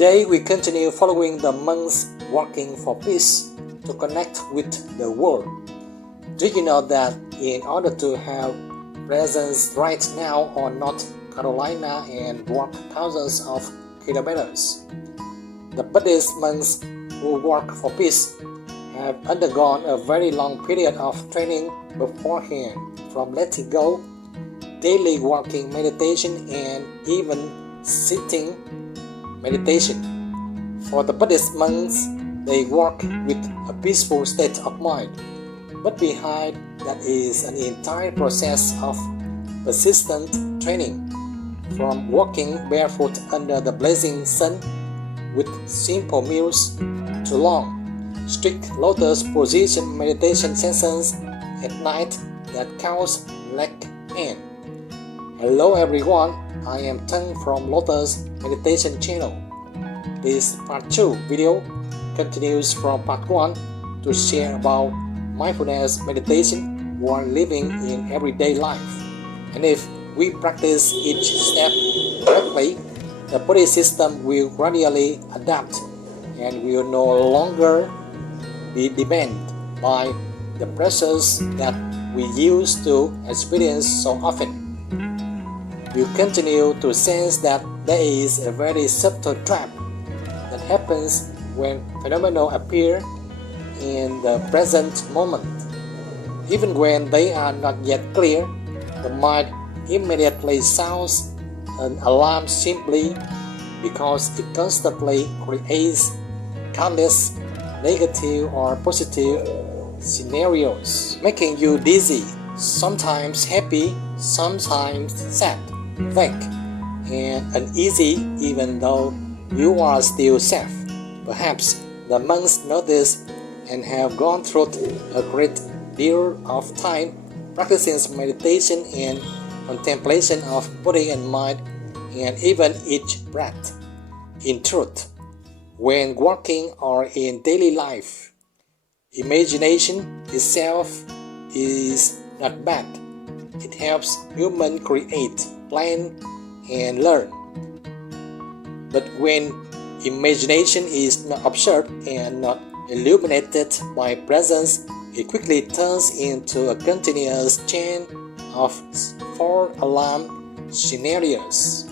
Today we continue following the monks working for peace to connect with the world. Do you know that in order to have presence right now on North Carolina and walk thousands of kilometers, the Buddhist monks who work for peace have undergone a very long period of training beforehand, from letting go, daily walking meditation, and even sitting meditation. For the Buddhist monks, they work with a peaceful state of mind, but behind that is an entire process of persistent training, from walking barefoot under the blazing sun with simple meals to long, strict lotus position meditation sessions at night that cause leg pain. Hello everyone, I am Tang from Lotus Meditation Channel. This part 2 video continues from part 1 to share about mindfulness meditation while living in everyday life. And if we practice each step correctly, the body system will gradually adapt and will no longer be demanded by the pressures that we used to experience so often. You continue to sense that there is a very subtle trap that happens when phenomena appear in the present moment. Even when they are not yet clear, the mind immediately sounds an alarm simply because it constantly creates countless negative or positive scenarios, making you dizzy, sometimes happy, sometimes sad, vague, and uneasy even though you are still safe. Perhaps the monks know this and have gone through a great deal of time practicing meditation and contemplation of body and mind and even each breath. In truth, when working or in daily life, imagination itself is not bad. It helps humans create, plan, and learn. But when imagination is not observed and not illuminated by presence, it quickly turns into a continuous chain of false alarm scenarios,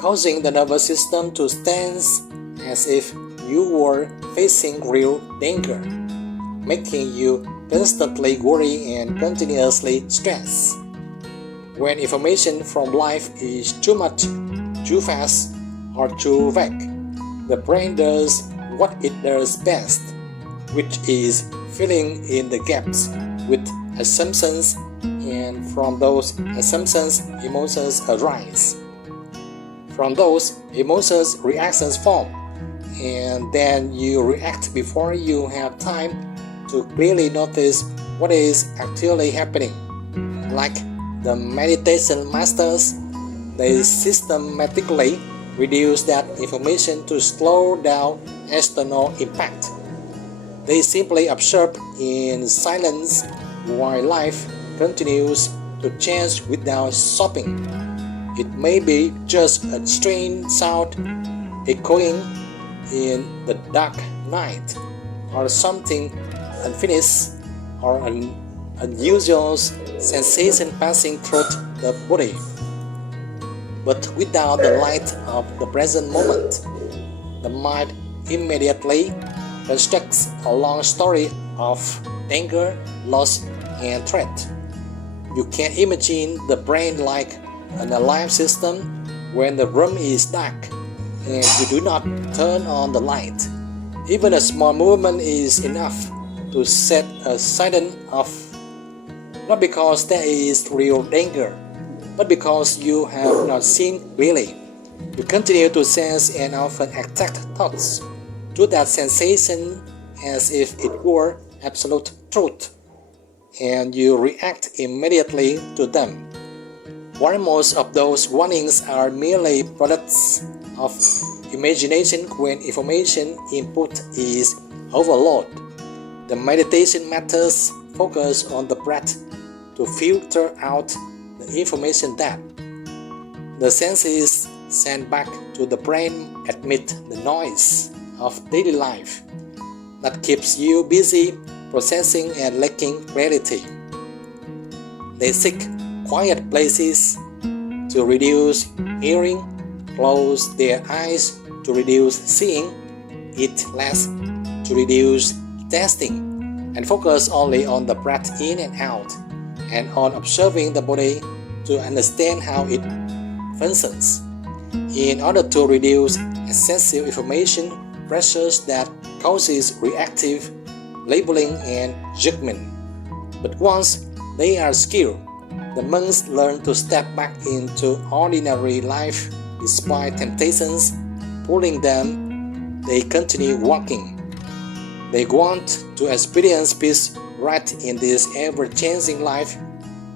causing the nervous system to tense as if you were facing real danger, making you constantly worry and continuously stress. When information from life is too much, too fast, or too vague, the brain does what it does best, which is filling in the gaps with assumptions, and from those assumptions, emotions arise. From those emotions, reactions form, and then you react before you have time to clearly notice what is actually happening. Like the meditation masters, they systematically reduce that information to slow down external impact. They simply observe in silence while life continues to change without stopping. It may be just a strange sound echoing in the dark night, or something unfinished or an unusual sensation passing through the body. But without the light of the present moment, the mind immediately constructs a long story of danger, loss, and threat. You can imagine the brain like an alarm system when the room is dark and you do not turn on the light. Even a small movement is enough to set a siren off, not because there is real danger, but because you have not seen clearly. You continue to sense and often attach thoughts to that sensation as if it were absolute truth, and you react immediately to them. While most of those warnings are merely products of imagination when information input is overload, the meditation methods focus on the breath to filter out the information that the senses sent back to the brain amid the noise of daily life that keeps you busy processing and lacking clarity. They seek quiet places to reduce hearing, close their eyes to reduce seeing, eat less to reduce tasting, and focus only on the breath in and out, and on observing the body to understand how it functions, in order to reduce excessive information pressures that causes reactive labeling and judgment. But once they are skilled, the monks learn to step back into ordinary life despite temptations pulling them. They continue walking. They want to experience peace right in this ever-changing life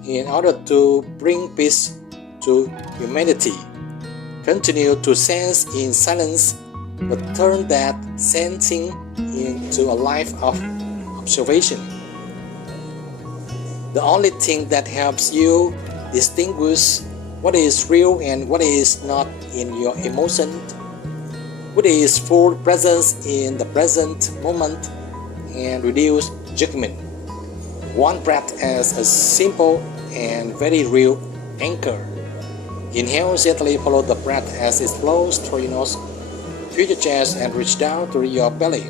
in order to bring peace to humanity. Continue to sense in silence, but turn that sensing into a life of observation. The only thing that helps you distinguish what is real and what is not in your emotion, what is full presence in the present moment, and reduce judgment. One breath as a simple and very real anchor. Inhale, gently follow the breath as it flows through your nose. Fill your chest and reach down to your belly.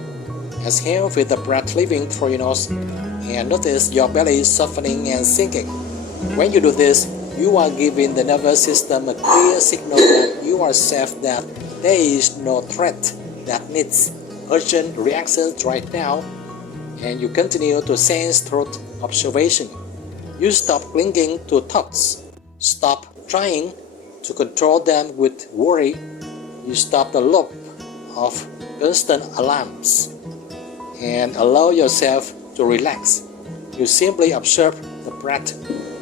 Exhale with the breath leaving through your nose, and notice your belly softening and sinking. When you do this, you are giving the nervous system a clear signal that you are safe, that there is no threat that needs urgent reactions right now, and you continue to sense through observation. You stop clinging to thoughts, stop trying to control them with worry. You stop the loop of constant alarms and allow yourself to relax. You simply observe the breath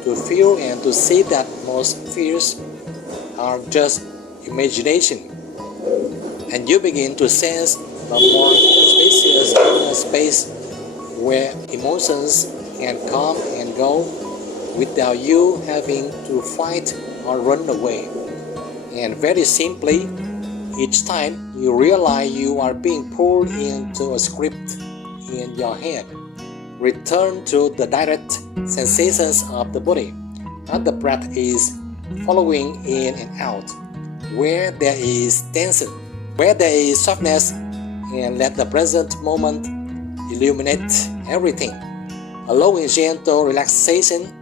to feel and to see that most fears are just imagination. And you begin to sense a more spacious inner space where emotions can come and go without you having to fight or run away. And very simply, each time you realize you are being pulled into a script in your head, return to the direct sensations of the body, and the breath is following in and out, where there is tension, where there is softness, and let the present moment illuminate everything, allowing gentle relaxation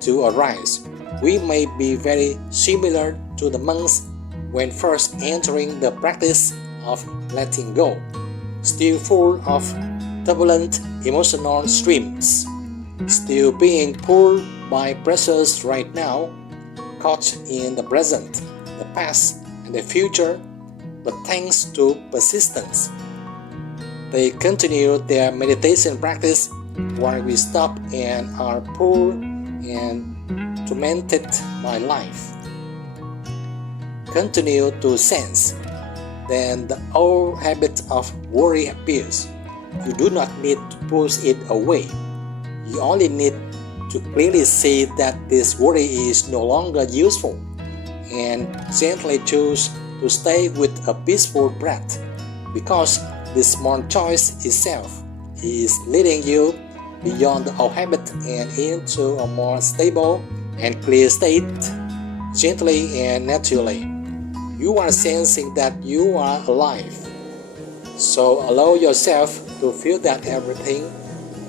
to arise. We may be very similar to the monks when first entering the practice of letting go, still full of turbulent emotional streams, still being pulled by pressures right now, caught in the present, the past, and the future. But thanks to persistence, they continue their meditation practice while we stop and are pulled and tormented by life. Continue to sense. Then the old habit of worry appears. You do not need to push it away. You only need to clearly see that this worry is no longer useful, and gently choose to stay with a peaceful breath, because this small choice itself is leading you beyond the old habit and into a more stable and clear state. Gently and naturally, you are sensing that you are alive. So allow yourself to feel that everything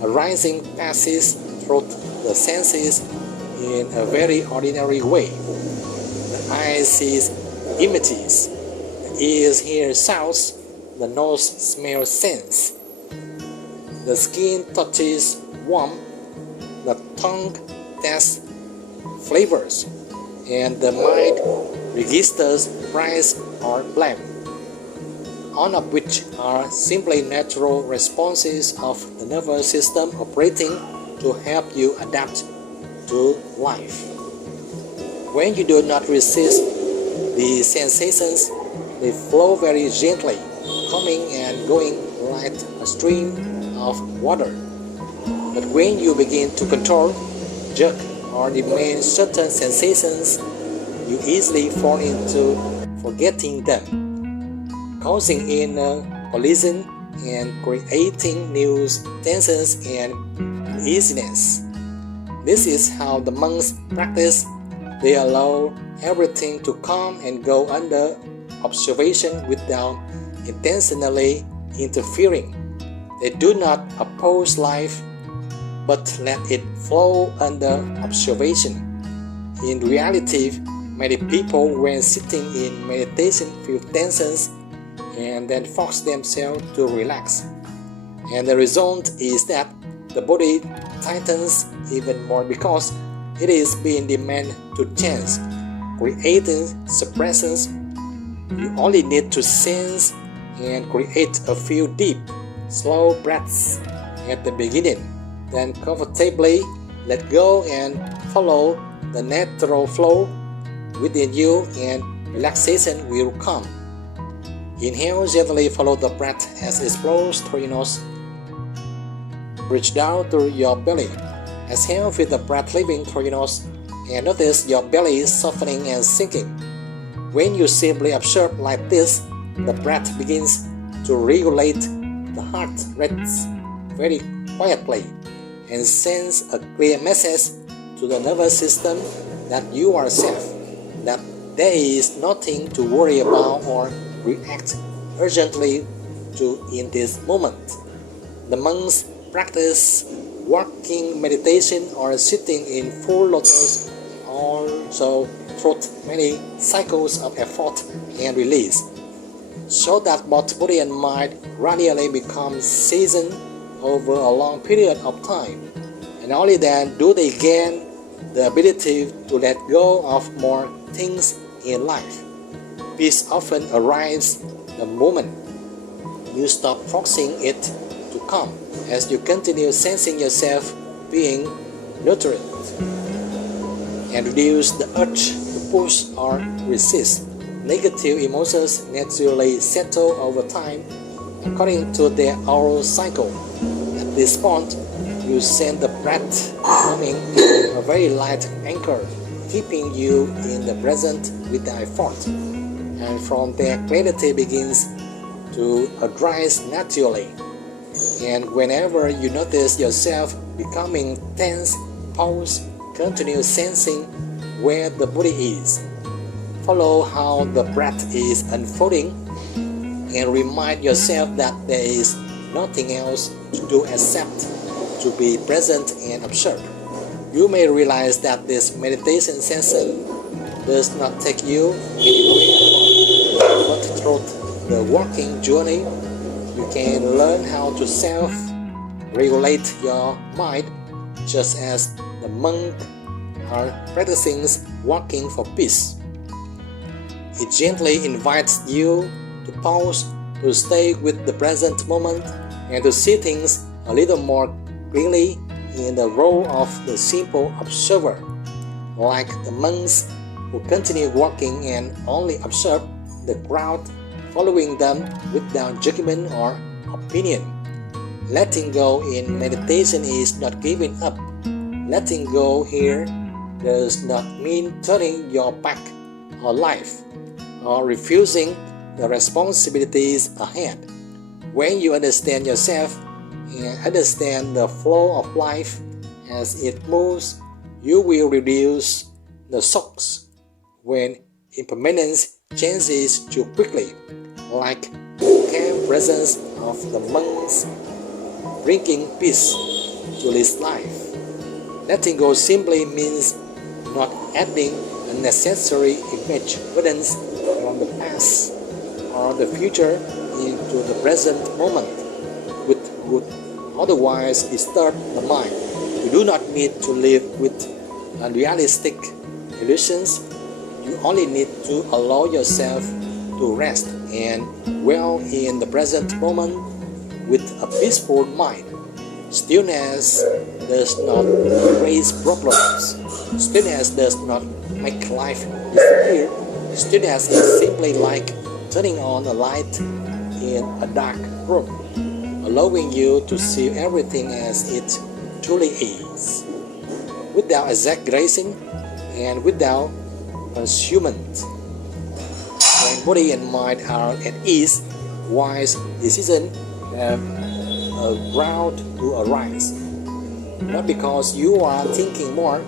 arising passes through the senses in a very ordinary way. The eye sees images, the ears hear sounds, the nose smells scents, the skin touches warmth, the tongue tastes flavors, and the mind registers praise or blame, all of which are simply natural responses of the nervous system operating to help you adapt to life. When you do not resist the sensations, they flow very gently, coming and going like a stream of water. But when you begin to control, judge, or demand certain sensations, you easily fall into forgetting them, causing inner collision and creating new tensions and uneasiness. This is how the monks practice. They allow everything to come and go under observation without intentionally interfering. They do not oppose life, but let it flow under observation. In reality, many people, when sitting in meditation, feel tensions and then force themselves to relax. And the result is that the body tightens even more because it is being demanded to change, creating suppressions. You only need to sense and create a few deep, slow breaths at the beginning. Then comfortably let go and follow the natural flow within you, and relaxation will come. Inhale, gently follow the breath as it flows through your nose. Reach down to your belly. Exhale, feel the breath leaving through your nose, and notice your belly softening and sinking. When you simply observe like this, the breath begins to regulate. The heart rates very quietly and sends a clear message to the nervous system that you are safe, that there is nothing to worry about or react urgently to in this moment. The monks practice walking meditation or sitting in full lotus also through many cycles of effort and release, so that both body and mind gradually become seasoned over a long period of time, and only then do they gain the ability to let go of more things in life. Peace often arrives the moment you stop forcing it to come, as you continue sensing yourself being nurtured, and reduce the urge to push or resist. Negative emotions naturally settle over time according to their own cycle. At this point, you send the breath becoming a very light anchor, keeping you in the present without effort. And from there, clarity begins to arise naturally. And whenever you notice yourself becoming tense, pause, continue sensing where the body is. Follow how the breath is unfolding and remind yourself that there is nothing else to do except to be present and observe. You may realize that this meditation session does not take you anywhere, but through the walking journey, you can learn how to self-regulate your mind, just as the monks are practicing walking for peace. It gently invites you to pause, to stay with the present moment, and to see things a little more clearly in the role of the simple observer, like the monks who continue walking and only observe the crowd following them without judgment or opinion. Letting go in meditation is not giving up. Letting go here does not mean turning your back on life or refusing the responsibilities ahead. When you understand yourself and understand the flow of life as it moves, you will reduce the shocks when impermanence changes too quickly, like the calm presence of the monks bringing peace to this life. Letting go simply means not adding unnecessary image burdens from the past or the future into the present moment, which would otherwise disturb the mind. You do not need to live with unrealistic illusions. You only need to allow yourself to rest and dwell in the present moment with a peaceful mind. Stillness does not raise problems. Stillness does not make life disappear. Stillness is simply like turning on a light in a dark room, allowing you to see everything as it truly is, without exaggeration and without concealment. When body and mind are at ease, wise decisions have a ground to arise. Not because you are thinking more,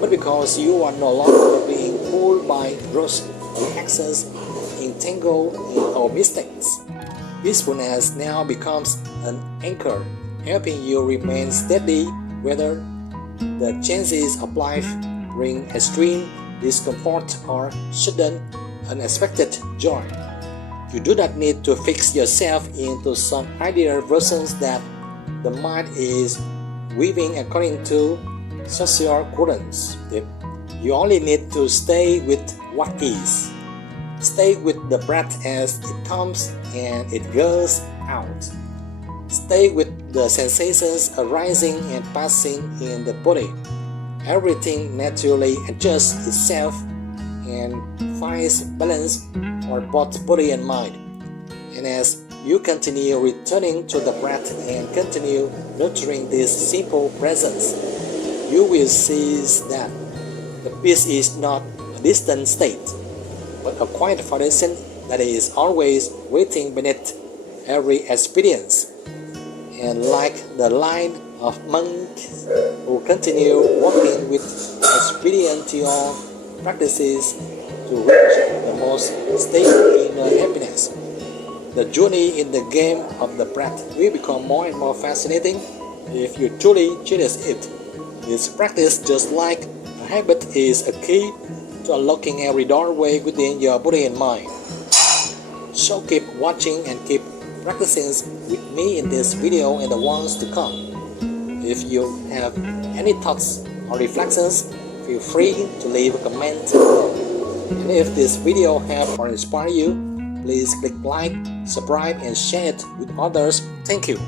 but because you are no longer being pulled by gross reactions, entangled in our mistakes. Peacefulness now becomes an anchor, helping you remain steady whether the chances of life bring extreme discomfort or sudden, unexpected joy. You do not need to fix yourself into some ideal versions that the mind is weaving according to social currents. You only need to stay with what is. Stay with the breath as it comes and it goes out. Stay with the sensations arising and passing in the body. Everything naturally adjusts itself and finds balance for both body and mind. And as you continue returning to the breath and continue nurturing this simple presence, you will see that the peace is not a distant state, but a quiet foundation that is always waiting beneath every experience. And like the line of monks who continue walking with experiential practices to reach the most stable inner happiness, the journey in the game of the breath will become more and more fascinating if you truly cherish it. This practice, just like a habit, is a key to unlocking every doorway within your body and mind. So keep watching and keep practicing with me in this video and the ones to come. If you have any thoughts or reflections, feel free to leave a comment below. And if this video helped or inspired you, please click like, subscribe and share it with others. Thank you.